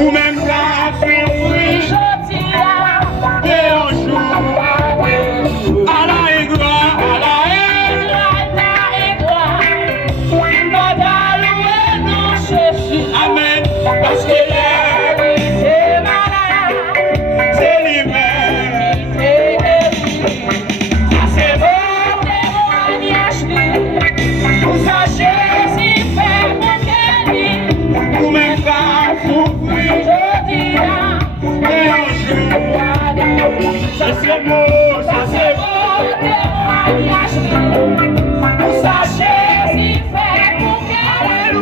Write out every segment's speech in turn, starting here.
ou même quand souffrir, et un jour, à la gloire, à la amen, parce que c'est l'hiver. C'est bon témoignage, pour ça Jésus fait mon guérir, pour même pas souffrir, je dis et un jour, ça c'est beau témoignage, pour ça Jésus fait mon guérir,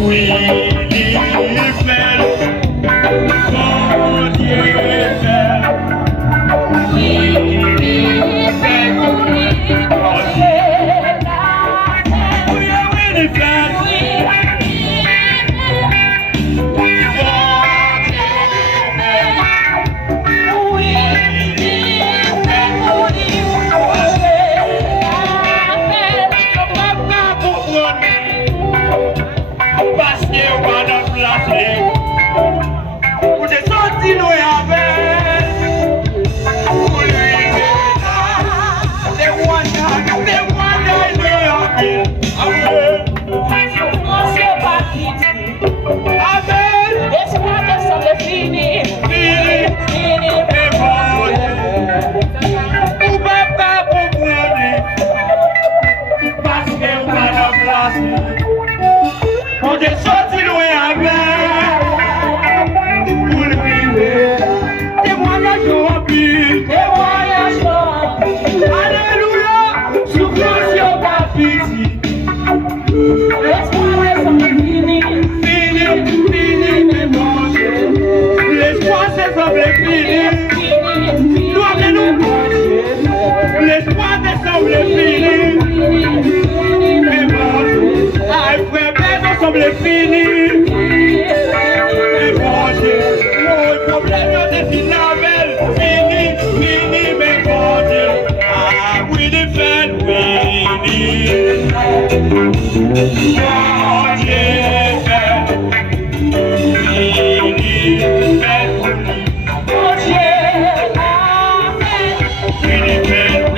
oui, il fait mon Dieu fait. Oui, il fait mon Dieu parce que on va nous placer. Pour des sorties nous y avait. Pour lui, they wonder amen. Amen. L'espoir te semble fini. Fini, mais bon, pour papa, pour moi, parce que on va nous placer. On est sorti loin avec, pour le vivre, témoignage rempli, témoignage rempli, alléluia, souffrance sur ta pitié, L'espoir te semble fini. fini, mais bon Dieu, l'espoir c'est semble fini, nous allons nous manger, l'espoir te semble fini, mais bon Dieu, frère, personne semble fini. Mais bon Dieu, le problème de Finabel, fini, mais bon Dieu. Ah, oui, les fêtes, fini. Bon Dieu, fini, fête, Mon Dieu, fini, fête,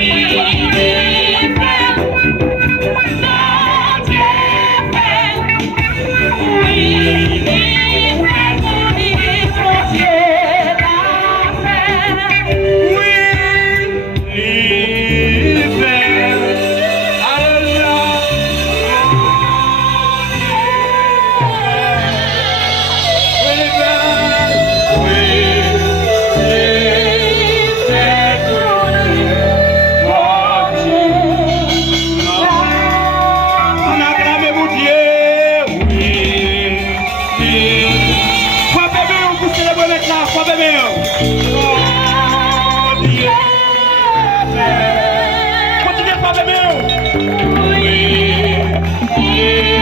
Continue à faire de mieux. Oui.